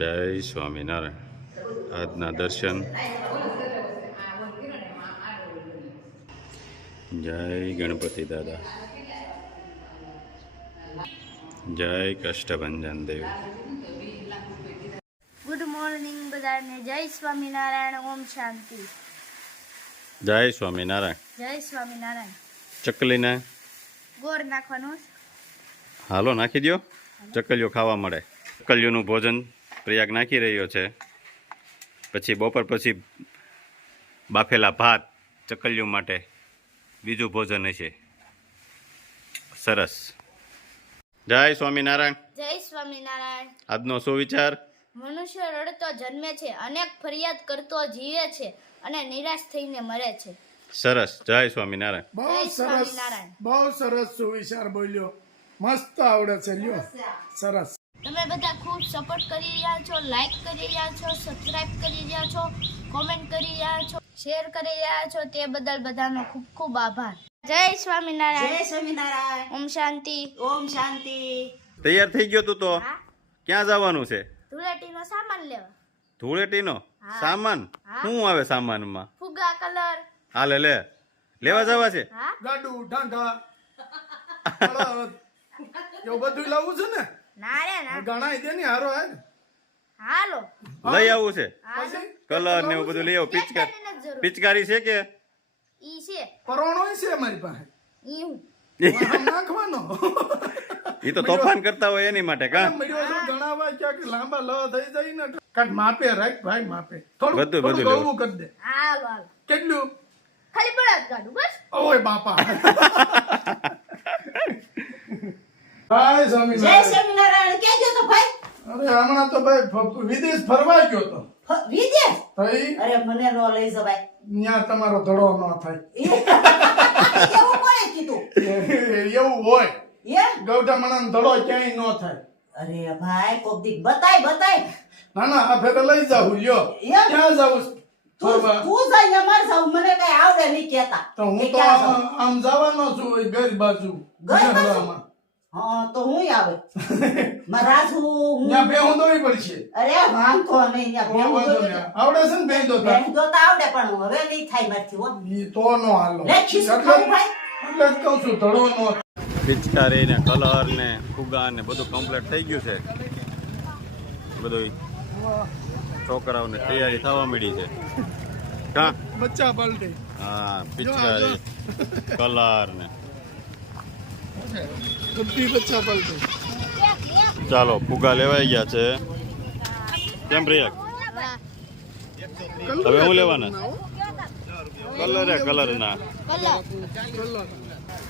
જય સ્વામિનારાયણ. આજના દર્શન. જય ગણપતિ દાદા. જય કષ્ટભંજન દેવ. ગુડ મોર્નિંગ બધાને. જય સ્વામિનારાયણ. ઓમ શાંતિ. જય સ્વામિનારાયણ. જય સ્વામિનારાયણ. ચકલીને ગોળ નાખવાનું. હાલો નાખી દો. ચકલીઓ ખાવા મળે. ચકલીઓનું ભોજન પ્રયાગ નાખી રહ્યો છે. પછી બપોર પછી બાફેલા ભાત ચકલીઓ માટે બીજું ભોજન હશે. સરસ. જય સ્વામિનારાયણ. જય સ્વામિનારાયણ. આજનો શું વિચાર? મનુષ્ય રડતો જન્મે છે, અનેક ફરિયાદ કરતો જીવે છે અને નિરાશ થઈને મરે છે. સરસ. જય સ્વામિનારાયણ. જય બહુ સરસ, સ્વામિનારાયણ. બહુ સરસ સુવિચાર બોલ્યો. મસ્ત આવડે છે લ્યો. સરસ. તમે બધા ખૂબ સપોર્ટ કરી રહ્યા છો, લાઈક કરી રહ્યા છો, સબસ્ક્રાઇબ કરી રહ્યા છો, કોમેન્ટ કરી રહ્યા છો, શેર કરી રહ્યા છો, તે બદલ બધાનો ખૂબ ખૂબ આભાર. જય સ્વામિનારાયણ. જય સ્વામિનારાયણ. ઓમ શાંતિ. ઓમ શાંતિ. તૈયાર થઈ ગયો તું તો? હા, ક્યાં જવાનું છે? ધૂળેટીનો સામાન લેવા. ધૂળેટીનો હા. સામાન? હા. શું આવે સામાનમાં? ફુગા, કલર. હાલે લે લેવા જવા છે. હા, ગાડું ઢાંઢા બળદ, એવું બધું લાવવું છે ને. ના રે ના. ગણાય દે ને હારો હે. હાલો. લઈ આવું છે. હાલો. કલર ને એવું બધું લઈ આવું. કેટલાની નથી જરૂર? પિચકારી છે કે? ઈ છે. પરોણો છે મારી પાસે. ઈ હું. આમ નાખવાનો. એ તો તોફાન કરતા હોય એની માટે કા? મળ્યો તો ગણાવા ક્યાંક લાંબા લ થઈ જાય ને. કાંઈક માપે રાખ ભાઈ, માપે. થોડું બધું થોડું લેવું. ગળવું કરી દે. હાલો હાલો. કેટલું? ખાલી બળદ ગાડું બસ. ઓય બાપા. જય જય સ્વામિનારાયણ. સ્વામિનારાયણ. ક્યાં ગયો તો ભાઈ? અરે હમણાં તો ભાઈ વિદેશ ફરવા ગયો તો. વિદેશ? ભાઈ અરે મને નો લઈ જવાય. ત્યાં તમારો ધડો ન થાય. એવું કોણે કીધું? એવું હોય. એ? ગૌઠામણાનો ધડો ક્યાંય ન થાય. અરે ભાઈ કોક દી બતાય. ના ના આ ફેરે લઈ જાવું લ્યો. એમ? ક્યાં જાવું છે? તું ફરવા. તું જાય અમાર જાવ, મને કઈ આવડે નહીં કેતા. તો હું કે તો ક્યાં જાઉં? આમ જવાનો છું એ ગઈ બાજુ. ગઈ બાજુ? નેહરામાં. હા તો હું આવે. મહારાજ હું ત્યાં ભેહું દોવી પડશે. અરે વાંધો નહીં. ત્યાં ભેગું વાંધો તો નહીં. આવડે છે ને ભેહ દોતા? ભેગું તો આવડે પણ હવે નહીં થાય મારથી હો. ઈ તો નો હાલો. લે ખીસું એટલે ખાવું ભાઈ. એટલે જ કહું છું ધડો નો. પિચકારી ને કલર ને ફુગા ને બધું કમ્પ્લીટ થઈ ગયું છે. બધું છોકરાઓને તૈયારી થવા માંડી છે કા? બચ્ચા પલટે. હા, પિચકારી કલર ને. બુદ્ધિ બચ્ચા પલટે. ચાલો ફુગા લેવાઈ ગયા છે. કેમ પ્રયાગ? હવે હું લેવાના? કલર ના.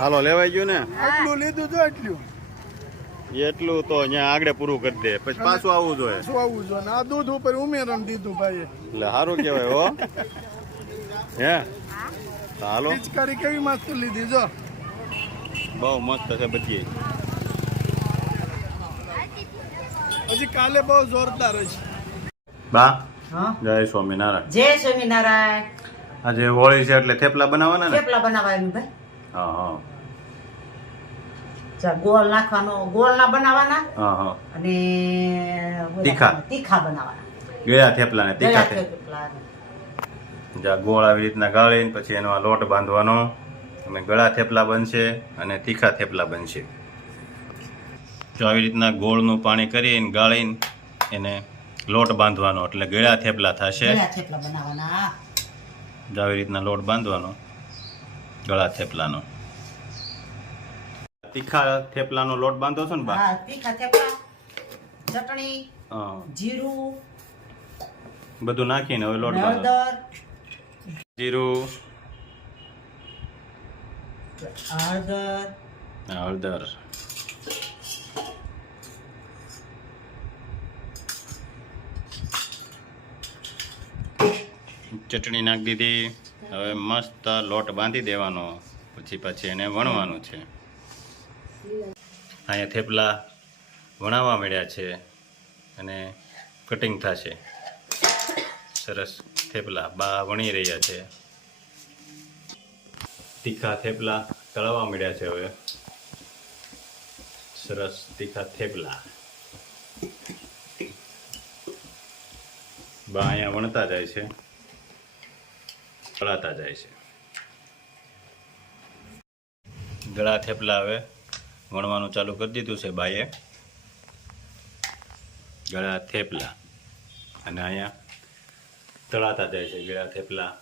હાલો લેવાઈ ગયું ને? આટલું લીધું તો એટલું. એટલું તો અહીંયા આગળ પૂરું કરી દે, પછી પાછું આવવું જોઈએ. શું આવું છે? આ દૂધ ઉપર ઉમેરણ દીધું ભાઈ. એટલે સારું કહેવાય હો. હે તો હાલો. પિચકારી કેવી મસ્ત લીધી જો. બહુ મસ્ત છે બધી. હજી કાલે બહુ જોરદાર હશે. બા હા જય સ્વામિનારાયણ. જય સ્વામિનારાયણ. આજે હોળી છે એટલે થેપલા બનાવવાના ને? થેપલા બનાવવાનું ભાઈ. હા હા જા ગોળ નાખવાનો, ગોળ ના બનાવવાના હા હા. અને તીખા. તીખા બનાવવાના. ગયા થેપલા ને તીખા ગળા થેપલા. થેપલા. જા ગોળ આવી રીતના ગાળીને પછી એનો આ લોટ બાંધવાનો અને ગળા થેપલા બનશે અને તીખા થેપલા બનશે. જો આવી રીતના ગોળનું પાણી કરીને ગાળીને એને લોટ બાંધવાનો એટલે ગળા થેપલા થશે. ગળા થેપલા બનાવવાના. જો આવી રીતના લોટ બાંધવાનો ગળા થેપલાનો. તીખા થેપલાનો લોટ બાંધો છો ને બા? હા તીખા થેપલા, ચટણી, હા, જીરું, બધું નાખીને હવે લોટ બાંધો. હળદર, જીરું, હળદર, હળદર, ચટણી નાખી દીધી. હવે મસ્ત લોટ બાંધી દેવાનો, પછી એને વણવાનું છે. અહીંયા થેપલા વણાવવા મળ્યા છે અને કટિંગ થશે. સરસ થેપલા બા વણી રહ્યા છે. તીખા થેપલા તળવા મળ્યા છે. હવે સરસ તીખા થેપલા. બા અહીંયા વણતા જાય છે, ગળાતા જાય છે. ગળા થેપલા હવે વણવાનું ચાલુ કરી દીધું છે બાએ. ગળા થેપલા અને અહીંયા તળાતા જાય છે ગળા થેપલા.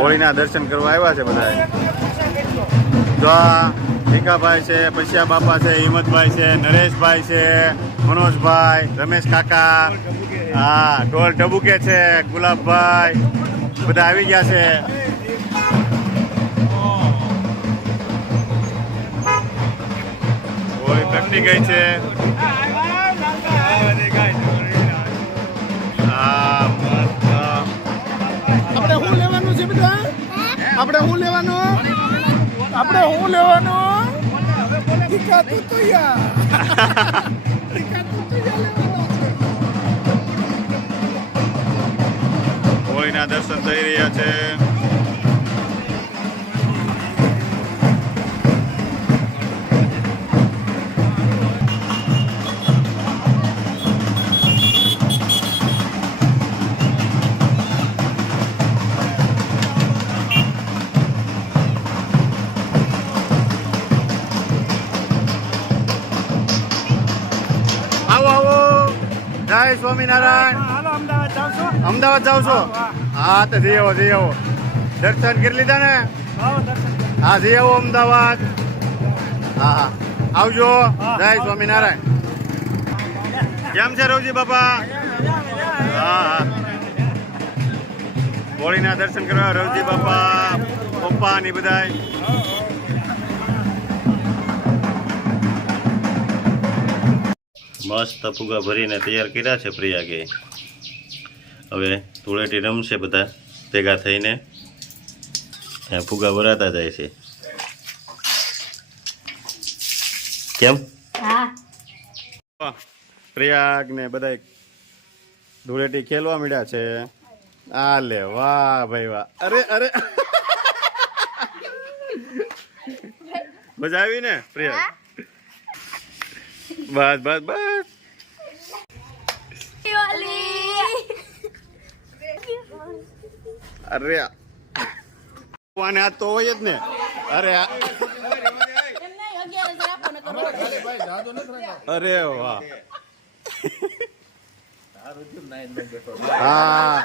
હોળીના દર્શન કરવા આવ્યા છે બધા. જો ભીખાભાઈ છે, પૈસા બાપા છે, હિંમતભાઈ છે, નરેશભાઈ છે, મનોજભાઈ, રમેશ કાકા, હા ઢોલ ડબુકે છે, ગુલાબભાઈ, બધા આવી ગયા છે. હોળી પ્રગટી ગઈ છે. હા મસ્ત. આપણે શું લેવાનું છે બધા? આપણે શું લેવાનું? આપણે શું લેવાનું? ટીકા તુતિયા. ટીકા તુતિયા લેવાનું છે. હોળીના દર્શન થઈ રહ્યા છે. જય સ્વામિનારાયણ. અમદાવાદ જાવ છો? હા તો જઈ આવો, જઈ આવો. દર્શન કરી લીધા ને? હા જઈ આવો અમદાવાદ. હા હા આવજો. જય સ્વામિનારાયણ. કેમ છે રવજી બાપા? હા હા હોળીના દર્શન કરવા રવજી બાપા, પપ્પા ની બધાય. મસ્ત ફુગા ભરીને તૈયાર કર્યા છે પ્રિયાગે. હવે ધૂળેટી રમશે બધા ભેગા થઈને. ફુગા ભરાતા જાય છે. કેમ પ્રયાગ ને બધા ધૂળેટી ખેલવા મળ્યા છે. આ લે વાહ ભાઈ વાહ. અરે અરે મજા આવી ને પ્રયાગ? બસ બસ બસ. અરે આને આ તો હોય જ ને. અરે અરે વાહ. હા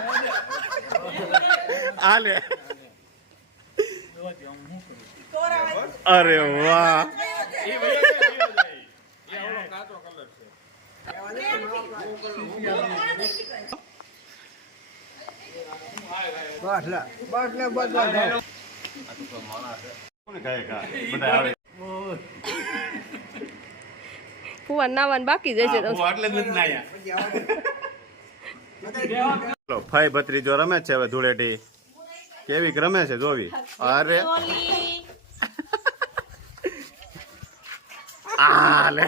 આલે. અરે વાહ. ફુવા નાવાનું બાકી જશે તો ફાઈ ભત્રીજો રમે છે હવે ધૂળેટી. કેવી રમે છે જોવી. અરે આલે.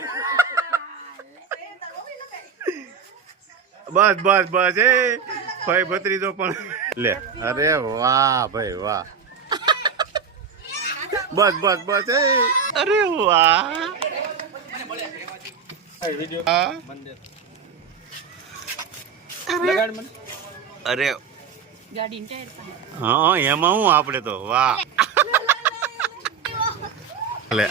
બસ બસ બસ. એ ભાઈ ભત્રીજો પણ લે. અરે વાહ ભાઈ વાહ. બસ બસ બસ. એ અરે વાહ. અરે હા એમાં હું આપડે તો વાહ. લે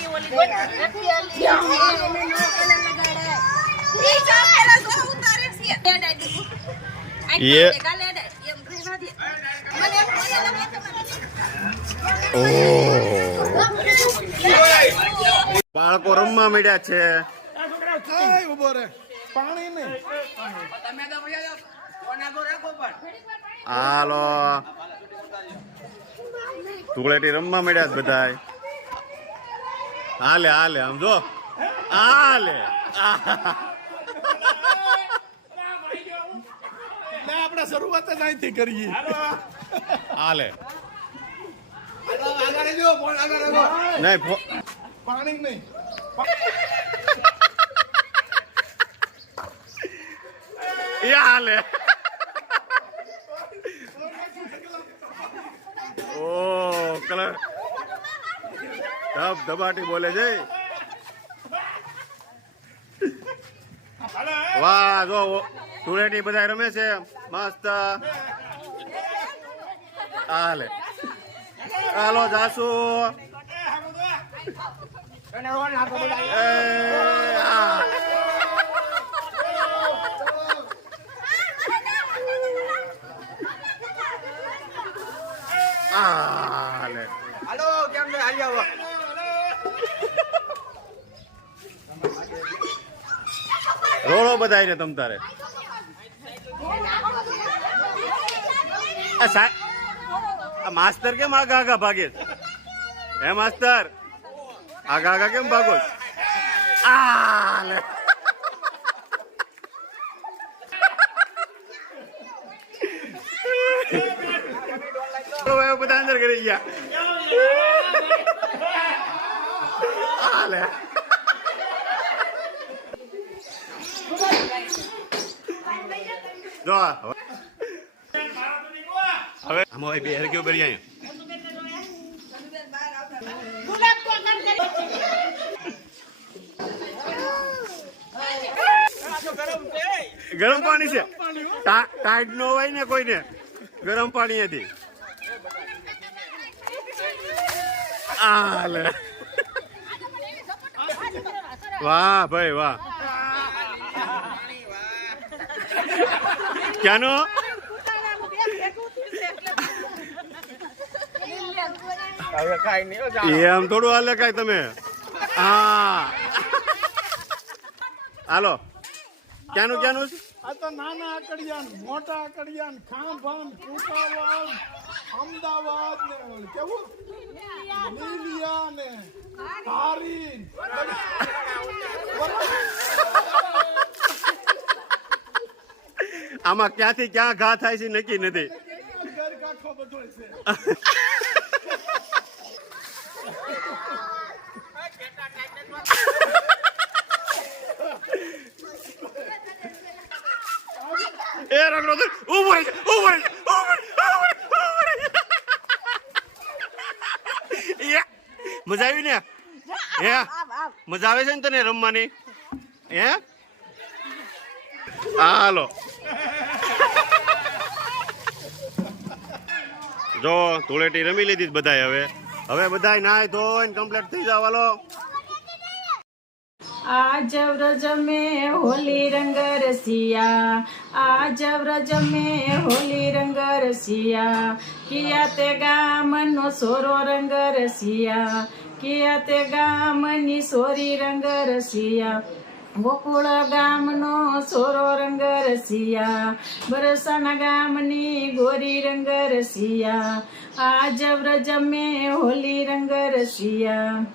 બાળકો રમવા મળ્યા છે. ઉભો રે. પાણી નહીં. હાલો ધૂળેટી રમવા મળ્યા છે બધા. હાલે હાલે આમ જો. હાલે આપણે શરૂઆત જ અહીંથી કરીએ. હાલે નહીં પાણી નહીં. એ હાલે. ઓ કલર ધબ ધબાટી બોલે છે. વાહ જો ધૂળેટી બધા રમે છે મસ્ત. હાલે હાલો જાસુ. હાલે હાલો કેમ છે હાલી આવો રોડો બધાય ને તમ તારે. આ માસ્તર કેમ આગા આગા ભાગે છે? હે માસ્તર આગા આગા કેમ ભાગો છો? આ લે બધા અંદર કરી ગયા. આ લે જો હવે આમાં બે હરક્યો ભરી આવ્યો. ગરમ પાણી છે ટાઈટ નો હોય ને કોઈને ગરમ પાણી હતી. આ લે વાહ ભાઈ વાહ. ક્યાંનો એમ થોડું હાલે કઈ તમે. હા હાલો ક્યાંનું ક્યાંનું છે? આ તો નાના અકડિયાન મોટા અકડિયાન ખાંભાન કુકાવાડ અમદાવાદ ને કેવું લીલિયા ને તારીન આમાં ક્યાંથી ક્યાં ઘા થાય છે નક્કી નથી. ઘર કાખો બધો છે. એ રગડો તો ઉભો રહી જા, ઉભો રહી જા, ઉભો રહી જા, ઉભો રહી જા. મજા આવી ને? હે મજા આવે છે ને તને રમવાની? હે હાલો જો ધૂળેટી રમી લીધી બધાય. હવે બધાય નાય ધોઈને કમ્પ્લીટ થઈ જાવ. હાલો आज व्रज में होली रंग रसिया, आज व्रज में होली रंग रसिया, किया ते गामनो सोरो रंग रसिया, किया ते गामनी सोरी रंग रसिया, ગોકુળ ગામનો સોરો રંગ રસિયા, બરસાના ગામની ગોરી રંગ રસિયા, આજ વ્રજ મેં હોલી રંગ રસિયા.